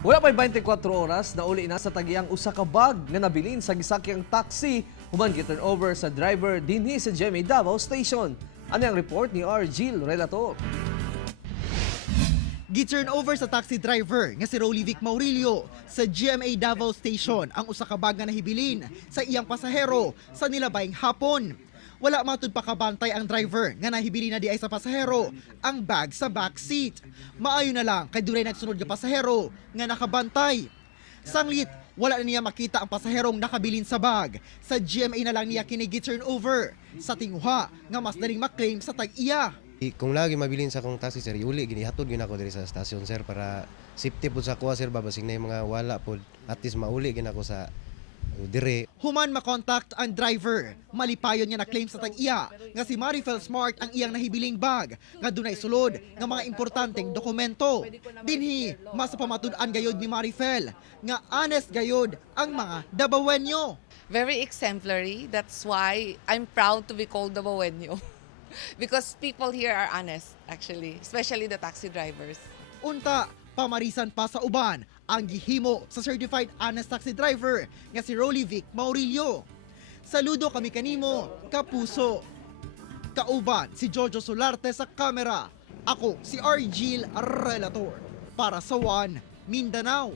Wala pa'y 24 oras na uli na sa tagiyang usa ka bag nga nabilin sa gisakyang taxi human gi-turn over sa driver dinhi sa GMA Davao Station. Ano ang report ni R. Gil Relator? Gi-turn over sa taxi driver nga si Rolly Vic Maurilio sa GMA Davao Station ang usa ka bag nga nahibilin sa iyang pasahero sa nilabayng hapon. Wala matud pa kabantay ang driver nga nahibili na di ay sa pasahero ang bag sa backseat. Maayo na lang kay dunay nagsunod nga pasahero nga nakabantay. Sanglit, wala na niya makita ang pasaherong nakabilin sa bag. Sa GMA na lang niya kini gi-turn over sa tinguha nga mas daling maklaim sa tag-iya. Kung lagi mabilin sa akong taxi sir, iuli ginihatod gyud ako diri sa stasyon sir para safety pud sa kuha sir babasig na yung mga wala pud at least mauli gyud ako sa dire. Human makontakt ang driver, malipayon niya na claim sa tag-iya nga si Marifel Smart ang iyang nahibiling bag nga dunay sulod nga mga importanteng dokumento. Dinhi, mas pamatud-an gayod ni Marifel nga honest gayod ang mga Davaoenyo. Very exemplary. That's why I'm proud to be called Davaoenyo. Because people here are honest, actually, especially the taxi drivers. Unta, pamarisan pa sa uban ang gihimo sa certified honest taxi driver nga si Rolly Vic Maurilio. Saludo kami kanimo, kapuso. Kauban si Jojo Solarte sa kamera. Ako si R. Gil Relator para sa One Mindanao.